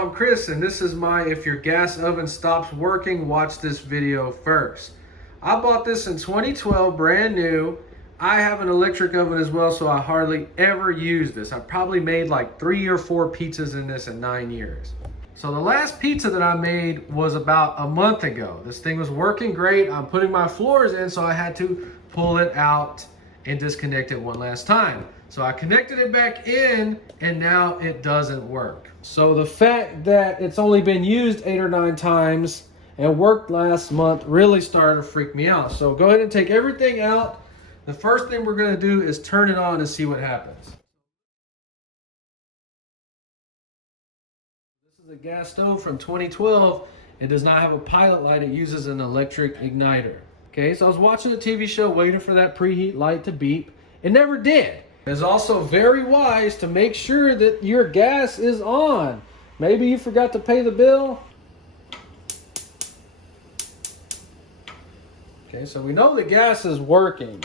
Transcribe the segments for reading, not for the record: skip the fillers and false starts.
I'm Chris, and this is my if your gas oven stops working, watch this video first. I bought this in 2012, brand new. I have an electric oven as well, so I hardly ever use this. I probably made like 3 or 4 pizzas in this in 9 years. So the last pizza that I made was about a month ago. This thing was working great. I'm putting my floors in, so I had to pull it out and disconnect it one last time. So I connected it back in, and now it doesn't work. So the fact that it's only been used 8 or 9 times and worked last month really started to freak me out. So go ahead and take everything out. The first thing we're going to do is turn it on and see what happens. This is a gas stove from 2012. It does not have a pilot light. It uses an electric igniter. Okay, so I was watching a TV show waiting for that preheat light to beep. It never did. It's also very wise to make sure that your gas is on. Maybe you forgot to pay the bill. Okay, so we know the gas is working.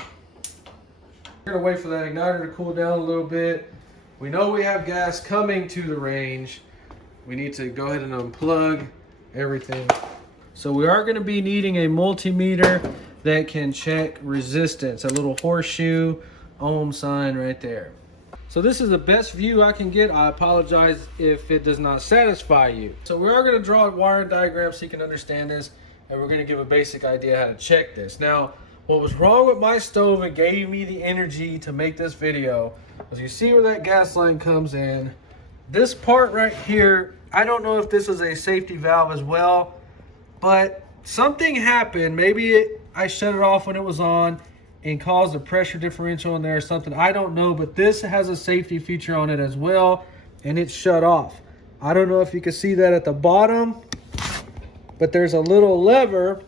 We're gonna wait for that igniter to cool down a little bit. We know we have gas coming to the range. We need to go ahead and unplug everything. So we are gonna be needing a multimeter that can check resistance, a little horseshoe ohm sign right there. So this is the best view I can get. I apologize if it does not satisfy you. So we are going to draw a wiring diagram so you can understand this, and we're going to give a basic idea how to check this. Now, what was wrong with my stove and gave me the energy to make this video was, you see where that gas line comes in. This part right here, I don't know if this is a safety valve as well, but something happened. Maybe I shut it off when it was on and caused a pressure differential in there or something. I don't know, but this has a safety feature on it as well, and it's shut off. I don't know if you can see that at the bottom, but there's a little lever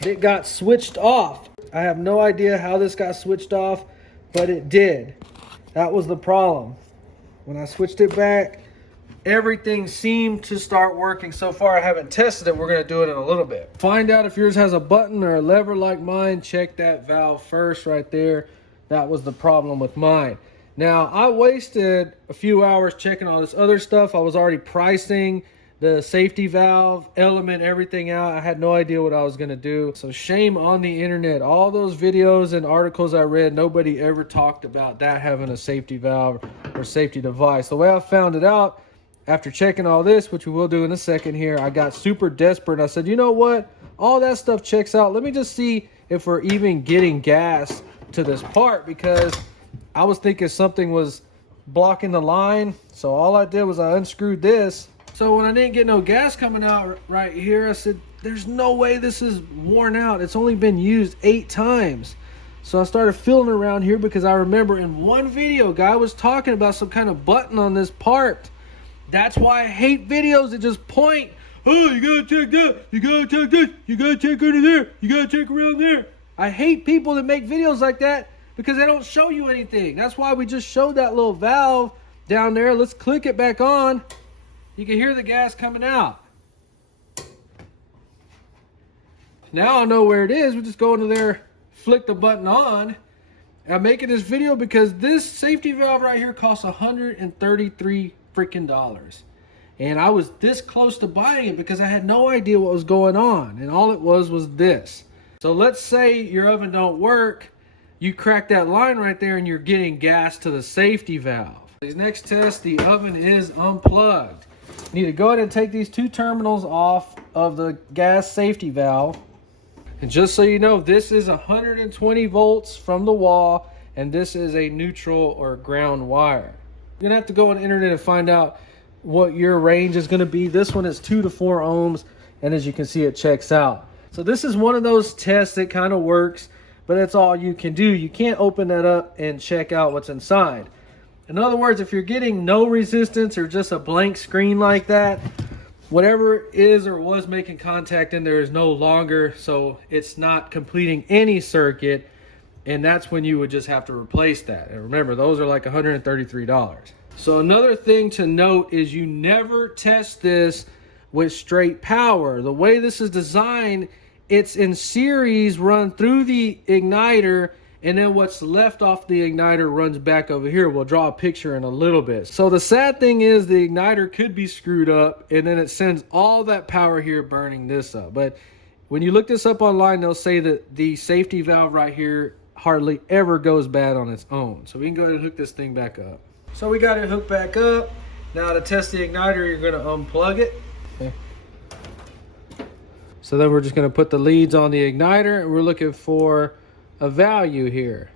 that got switched off. I have no idea how this got switched off, but it did. That was the problem. When I switched it back, everything seemed to start working. So far, I haven't tested it. We're going to do it in a little bit. Find out if yours has a button or a lever like mine. Check that valve first right there. That was the problem with mine. Now, I wasted a few hours checking all this other stuff. I was already pricing the safety valve element, everything out. I had no idea what I was going to do. So shame on the internet. All those videos and articles I read, nobody ever talked about that having a safety valve or safety device. The way I found it out, after checking all this, which we will do in a second here, I got super desperate. I said, you know what? All that stuff checks out. Let me just see if we're even getting gas to this part, because I was thinking something was blocking the line. So all I did was I unscrewed this. So when I didn't get no gas coming out right here, I said, there's no way this is worn out. It's only been used 8 times. So I started feeling around here, because I remember in one video, guy was talking about some kind of button on this part. That's why I hate videos that just point, oh, you gotta check that, you gotta check this, you gotta check under there, you gotta check around there. I hate people that make videos like that because they don't show you anything. That's why we just showed that little valve down there. Let's click it back on. You can hear the gas coming out. Now I know where it is. We just go into there, flick the button on. I'm making this video because this safety valve right here costs $133 freaking dollars, and I was this close to buying it because I had no idea what was going on, and all it was this. So let's say your oven don't work, you crack that line right there and you're getting gas to the safety valve. These next test, the oven is unplugged. You need to go ahead and take these 2 terminals off of the gas safety valve, and just so you know, this is 120 volts from the wall, and this is a neutral or ground wire. You're gonna have to go on the internet and find out what your range is gonna be. This one is 2 to 4 ohms, and as you can see, it checks out. So this is one of those tests that kind of works, but that's all you can do. You can't open that up and check out what's inside. In other words, if you're getting no resistance or just a blank screen like that, whatever is or was making contact in there is no longer, so it's not completing any circuit. And that's when you would just have to replace that. And remember, those are like $133. So another thing to note is you never test this with straight power. The way this is designed, it's in series run through the igniter, and then what's left off the igniter runs back over here. We'll draw a picture in a little bit. So the sad thing is the igniter could be screwed up, and then it sends all that power here burning this up. But when you look this up online, they'll say that the safety valve right here hardly ever goes bad on its own. So we can go ahead and hook this thing back up. So we got it hooked back up. Now to test the igniter, you're gonna unplug it. Okay. So then we're just gonna put the leads on the igniter, and we're looking for a value here.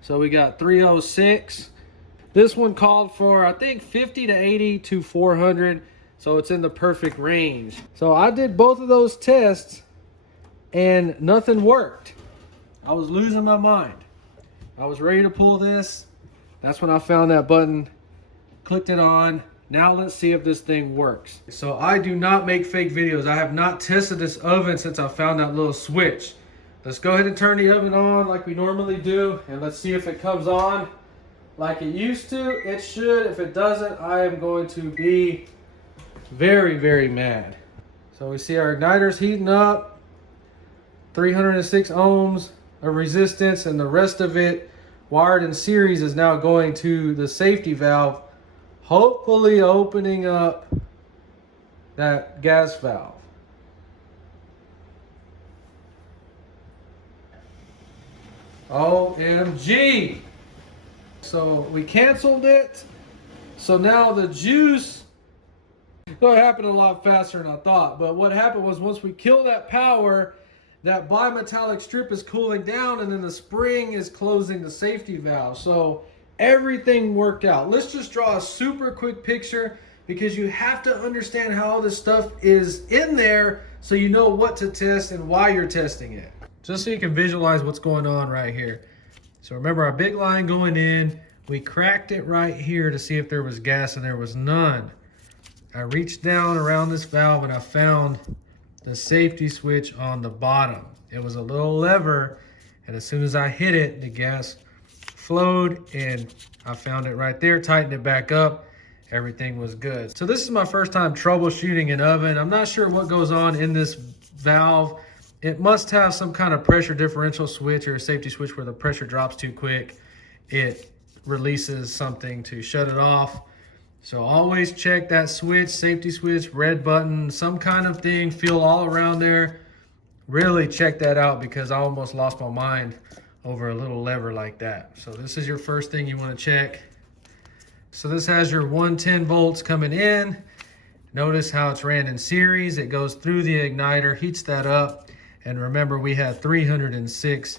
So we got 306. This one called for, I think, 50 to 80 to 400. So it's in the perfect range. So I did both of those tests and nothing worked. I was losing my mind. I was ready to pull this. That's when I found that button, clicked it on. Now let's see if this thing works. So I do not make fake videos. I have not tested this oven since I found that little switch. Let's go ahead and turn the oven on like we normally do, and let's see if it comes on like it used to. It should. If it doesn't, I am going to be very, very mad. So we see our igniter's heating up, 306 ohms of resistance, and the rest of it wired in series is now going to the safety valve, hopefully opening up that gas valve. OMG. So we canceled it. So now the juice, so it happened a lot faster than I thought. But what happened was once we kill that power, that bimetallic strip is cooling down, and then the spring is closing the safety valve. So everything worked out. Let's just draw a super quick picture, because you have to understand how all this stuff is in there so you know what to test and why you're testing it. Just so you can visualize what's going on right here. So remember our big line going in, we cracked it right here to see if there was gas, and there was none. I reached down around this valve and I found the safety switch on the bottom. It was a little lever, and as soon as I hit it, the gas flowed, and I found it right there, tightened it back up, everything was good. So this is my first time troubleshooting an oven. I'm not sure what goes on in this valve. It must have some kind of pressure differential switch or a safety switch where the pressure drops too quick. It releases something to shut it off. So always check that switch, safety switch, red button, some kind of thing, feel all around there. Really check that out, because I almost lost my mind over a little lever like that. So this is your first thing you want to check. So this has your 110 volts coming in. Notice how it's ran in series. It goes through the igniter, heats that up. And remember, we had 306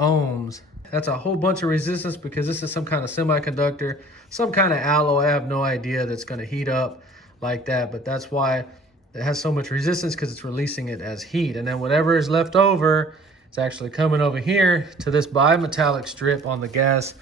ohms. That's a whole bunch of resistance, because this is some kind of semiconductor, some kind of alloy, I have no idea, that's going to heat up like that. But that's why it has so much resistance, because it's releasing it as heat. And then whatever is left over, it's actually coming over here to this bimetallic strip on the gas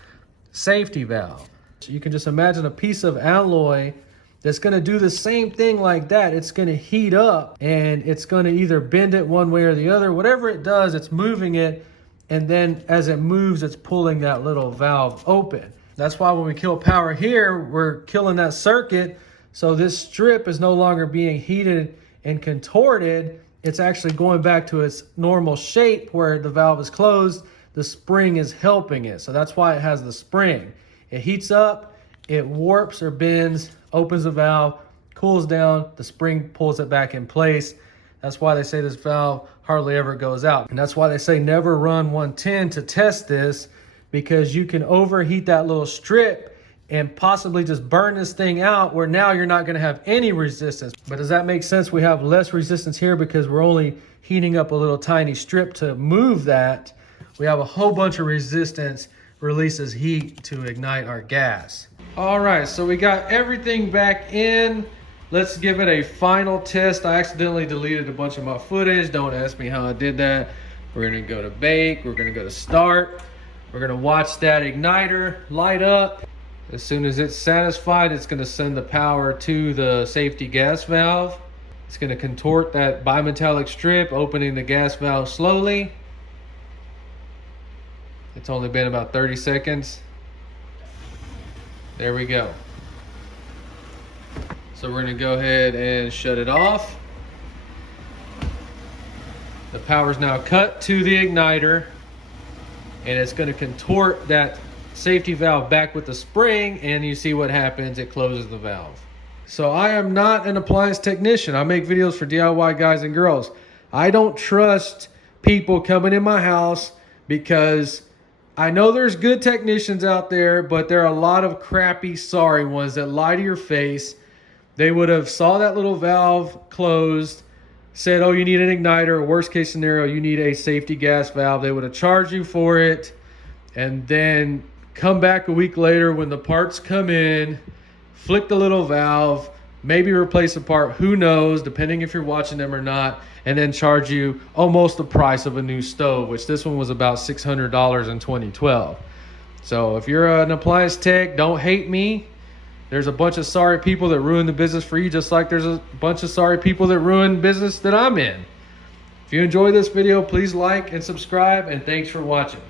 safety valve. So you can just imagine a piece of alloy that's going to do the same thing like that. It's going to heat up, and it's going to either bend it one way or the other. Whatever it does, it's moving it, and then as it moves, it's pulling that little valve open. That's why when we kill power here, we're killing that circuit. So this strip is no longer being heated and contorted. It's actually going back to its normal shape where the valve is closed. The spring is helping it. So that's why it has the spring. It heats up, it warps or bends, opens the valve, cools down, the spring pulls it back in place. That's why they say this valve hardly ever goes out. And that's why they say never run 110 to test this, because you can overheat that little strip and possibly just burn this thing out, where now you're not going to have any resistance. But does that make sense? We have less resistance here because we're only heating up a little tiny strip to move that. We have a whole bunch of resistance, releases heat to ignite our gas. All right, so we got everything back in. Let's give it a final test. I accidentally deleted a bunch of my footage. Don't ask me how I did that. We're gonna go to bake, we're gonna go to start. We're gonna watch that igniter light up. As soon as it's satisfied, it's gonna send the power to the safety gas valve. It's gonna contort that bimetallic strip, opening the gas valve slowly. It's only been about 30 seconds. There we go. So we're gonna go ahead and shut it off. The power's now cut to the igniter. and it's going to contort that safety valve back with the spring, and you see what happens, it closes the valve. So I am not an appliance technician. I make videos for DIY guys and girls. I don't trust people coming in my house because I know there's good technicians out there, but there are a lot of crappy, sorry ones that lie to your face. They would have saw that little valve closed, said, oh, you need an igniter, or worst case scenario, you need a safety gas valve. They would have charged you for it, and then come back a week later when the parts come in, flick the little valve, maybe replace a part, who knows, depending if you're watching them or not, and then charge you almost the price of a new stove, which this one was about $600 in 2012. So if you're an appliance tech, don't hate me. There's a bunch of sorry people that ruin the business for you, just like there's a bunch of sorry people that ruin business that I'm in. If you enjoy this video, please like and subscribe, and thanks for watching.